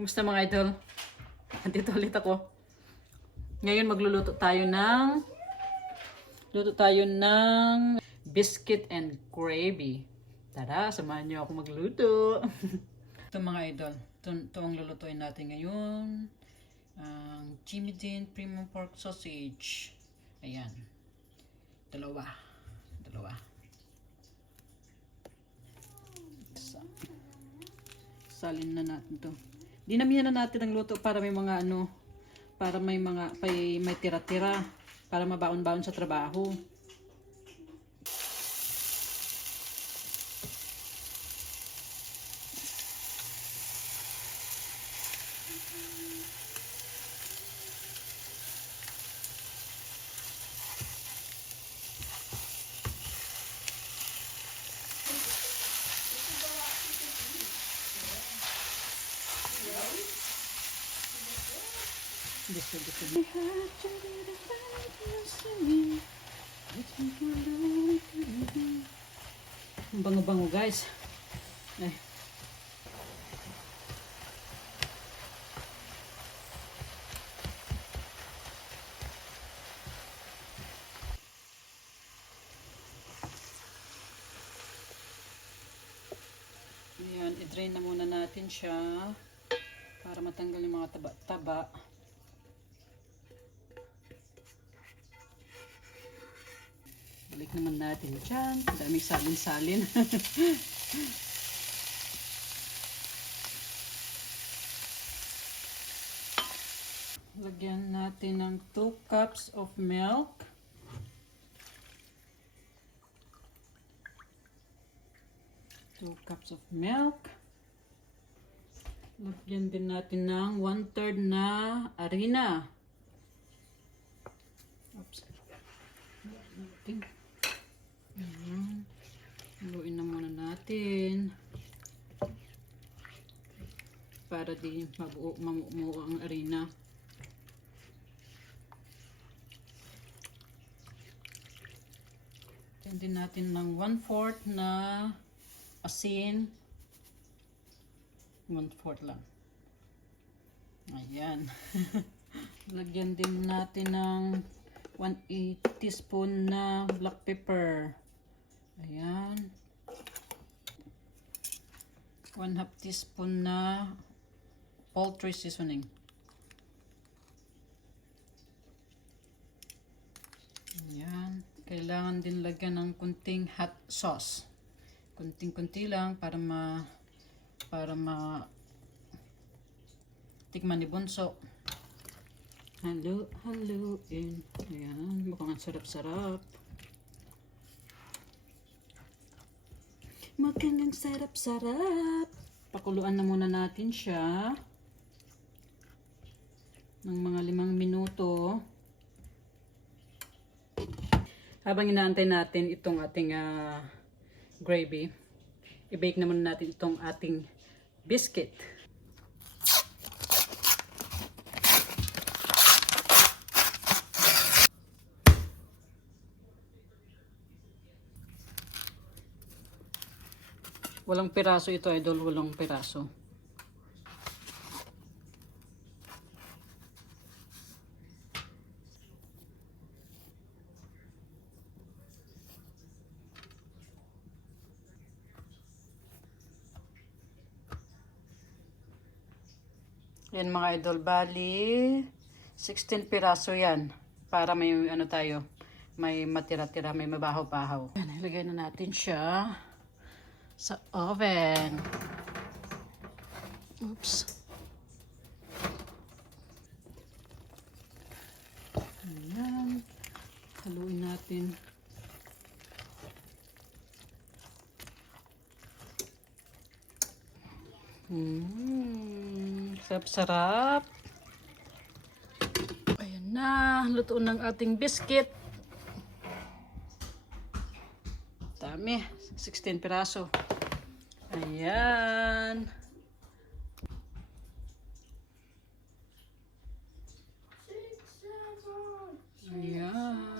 Kumusta mga idol? Andito ulit ako. Ngayon magluluto tayo ng biscuit and gravy. Tara, samahan niyo ako magluto. Ito mga idol, ito ang lulutuin natin ngayon. Ang Jimmy Dean Premium Pork Sausage. Ayan. Dalawa. Salin na natin to. Dinamihan na natin ang luto para may mga para may tira-tira, para mabaon-baon sa trabaho. Ang bango-bango guys. Ay. Ayan, i-drain na muna natin siya para matanggal yung mga taba-taba. Balik naman natin dyan. Daming salin-salin. Lagyan natin ng 2 cups of milk. Lagyan din natin ng 1/3 na harina. Oops. Haluin na muna natin para di mamuo ang harina. Lagyan din natin ng 1/4 na asin. 1/4 lang. Ayan. Lagyan din natin ng 1/8 teaspoon na black pepper. Ayan. 1/2 teaspoon na poultry seasoning. Ayan. Kailangan din lagyan ng kunting hot sauce. Kunting-kunti lang para tikman ni Bunso. Haluin. Ayan, mukhang ang sarap-sarap. Mukhang ang sarap-sarap. Pakuluan na muna natin siya ng mga 5 minuto. Habang inaantay natin itong ating gravy, i-bake na muna natin itong ating biscuit. Walang piraso ito, idol. Walang piraso. Yan mga idol. Bali, 16 piraso yan. Para may tayo. May matira-tira, may mabahaw-bahaw. Yan, ilagay na natin siya sa oven. Oops. Ayan. Haluin natin. Sarap-sarap. Ayan na. Luto ng ating biscuit. Dami. 16 piraso. Ayan. Ayan.